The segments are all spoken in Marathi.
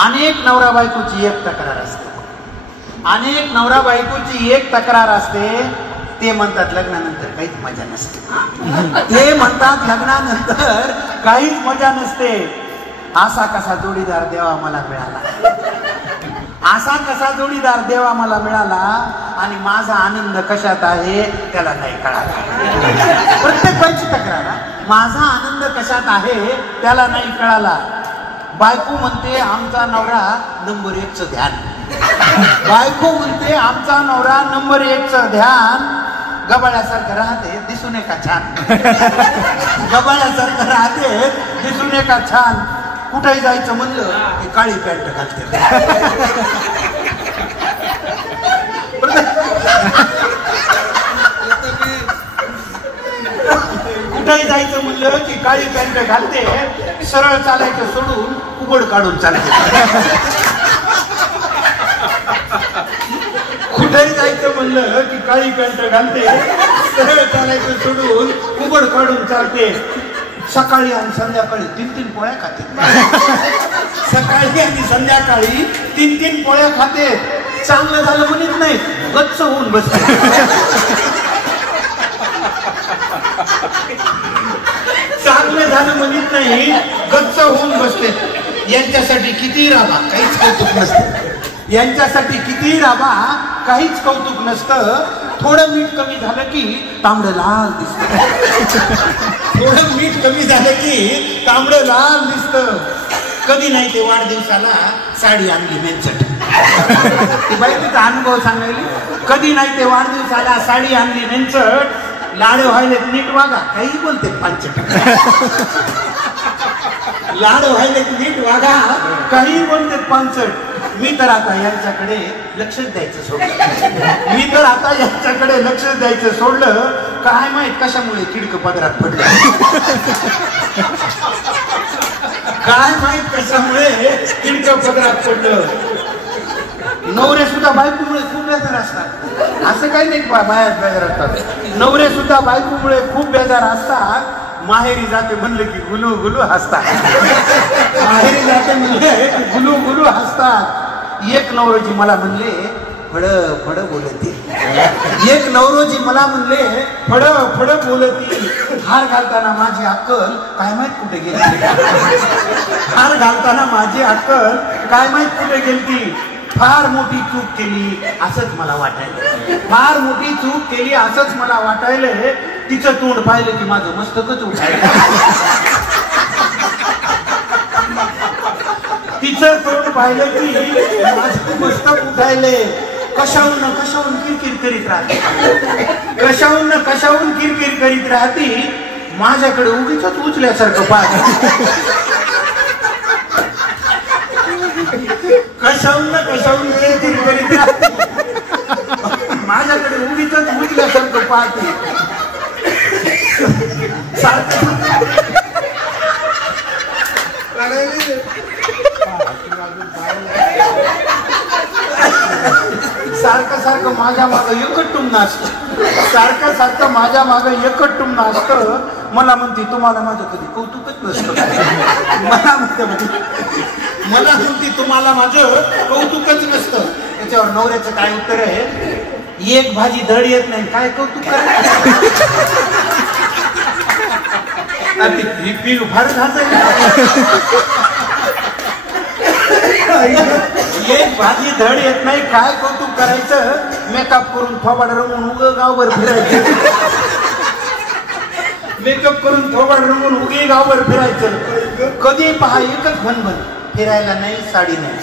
अनेक नवरा बायकोची एक तक्रार असते. अनेक नवरा बायकोची एक तक्रार असते. ते म्हणतात लग्नानंतर काहीच मजा नसते. ते म्हणतात लग्नानंतर काहीच मजा नसते. असा कसा जोडीदार देवा मला मिळाला, असा कसा जोडीदार देवा मला मिळाला आणि माझा आनंद कशात आहे त्याला नाही कळाला. प्रत्येक बाईची तक्रार, माझा आनंद कशात आहे त्याला नाही कळाला. बायको म्हणते आमचा नवरा नंबर 1चं ध्यान. बायको म्हणते आमचा नवरा नंबर 1चं ध्यान. गबाळ्यासारखं राहते दिसून का छान. गबाळ्यासारखं राहते दिसून का छान. कुठेही जायचं म्हणलं की काळी पॅन्ट घालते. कुठेही जायचं म्हणलं की काळी पॅन्ट घालते. सरळ चालायचं सोडून उघड काढून चालते. कुठेही जायचं म्हणलं की काळी पॅन्ट घालते. सरळ चालायचं सोडून उघड काढून चालते. सकाळी आणि संध्याकाळी 3-3 पोळ्या खाते. सकाळी आणि संध्याकाळी 3-3 पोळ्या खाते. चांगलं झालं म्हणत नाही, गच्च होऊन बसते. चांगलं झालं म्हणत नाही, गच्च होऊन बसते. यांच्यासाठी किती राबा काहीच कौतुक नसतं. यांच्यासाठी किती राबा काहीच कौतुक नसतं. थोडं मीठ कमी झालं की तांबडं लाल दिसतं. थोडं मीठ कमी झालं की तांबडं लाल दिसतं. कधी नाही ते वाढदिवसाला साडी आणली मेनचट. ती बाई तिचा अनुभव सांगायली. कधी नाही ते वाढदिवसाला साडी आणली मेनचट. लाडे व्हायले नीट वागा, काही बोलते पांचट. लाड व्हायले नीट वागा, काही बोलते पांचट. मी तर आता यांच्याकडे लक्षच द्यायचं सोडलं. मी तर आता यांच्याकडे लक्ष द्यायचं सोडलं. काय माहित कशामुळे किडक पदरात पडलं. काय माहित कशामुळे किडक पदरात पडलं. नवरे सुद्धा बायकोमुळे खूप बेजार असतात. असं काही नाही बाहेर बेजार असतात. नवरे सुद्धा बायकोमुळे खूप बेजार असतात. माहेरी जाते म्हणलं की गुलू गुलू हसतात. माहेरी जाते म्हणले की गुलू गुलू हसतात. एक नवरोजी मला म्हणले फड फड बोलती. एक नवरोजी मला म्हणले फड फड बोलती. हार घालताना माझी अक्कल काय माहित कुठे गेली. हार घालताना माझी अक्कल काय माहित कुठे गेली. फार मोठी चूक केली असंच मला वाटायलं. फार मोठी चूक केली असंच मला वाटायलंय. तिचं तोंड पाहिलं की माझं मस्तकच उठायलं. तिचं तोंड पाहिलं की माझं मस्तक उठायले. कशाहून कशाहून किरकिर करीत राहते. कशाहून किरकिर करीत राहती. माझ्याकडे उगीच उचल्यासारखं पाहत. कशाहून किरकिर करीत राहते. माझ्याकडे उगीच उचल्यासारखं पाहते. सारखं सारखं माझ्या मागं एकटून नाचतं. सारखं सारखं माझ्या मागं एकटून नाचतं. मला म्हणते तुम्हाला माझं कधी कौतुकच नसतं. मला म्हणते तुम्हाला माझं कौतुकच नसतं. त्याच्यावर नवऱ्याचं काय उत्तर आहे. एक भाजी धड येत नाही काय कौतुक करायचं. फार एक भाजी धड येत नाही काय कौतुक करायचं. मेकअप करून थोबाड रंगून उग गावभर फिरायचं. मेकअप करून थोबाड रंगून उगे गावभर फिरायचं. कधी पहा एकच भनभन, फिरायला नाही साडी नाही.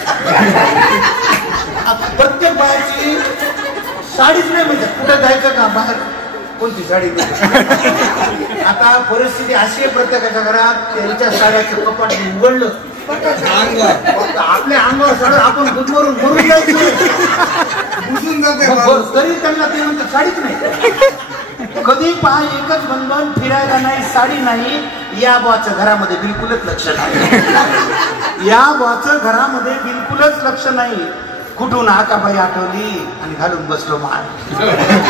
प्रत्येक बायाची साडीच नाही म्हणजे कुठं जायचं का बाहेर कोणती साडी. आता परिस्थिती अशी आहे प्रत्येकाच्या घरात त्यांच्या साड्याचं कपाट उघडलं आपल्या अंगावर सगळं आपण गुदमरून भरून जायचं. तरी त्यांना ते म्हणतात साडीच नाही. कधी पहा एकच बंधन, फिरायला नाही साडी नाही. या बुवाचं घरामध्ये बिलकुलच लक्ष नाही. या बुवाचं घरामध्ये बिलकुलच लक्ष नाही. कुठून आकाबाई आठवली आणि घालून बसलो माळ.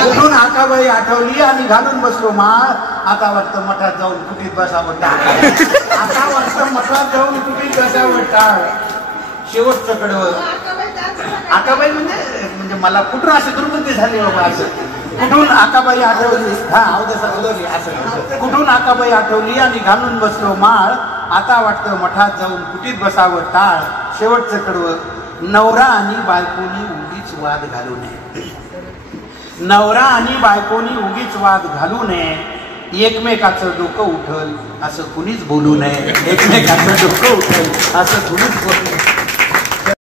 कुठून आकाबाई आठवली आणि घालून बसलो माळ. आता वाटतं मठात जाऊन कुठीत बसावं टाळ. आता वाटतं मठात जाऊन कुठीत बसावं टाळ. शेवटचं कडवं. आकाबाई म्हणजे मला कुठून असं दुर्गती झाली बाबा. असं कुठून आकाबाई आठवली. हा अवधे असं कुठून आकाबाई आठवली आणि घालून बसलो माळ. आता वाटतं मठात जाऊन कुटीत बसावं टाळ. शेवटचं कडवं. नवरा आणि बायकोनी उगीच वाद घालू नये. नवरा आणि बायकोनी उगीच वाद घालू नये. एकमेकाचं डोकं उठल असं कुणीच बोलू नये. एकमेकाचं डोकं उठल असं कुणीच बोलू नये.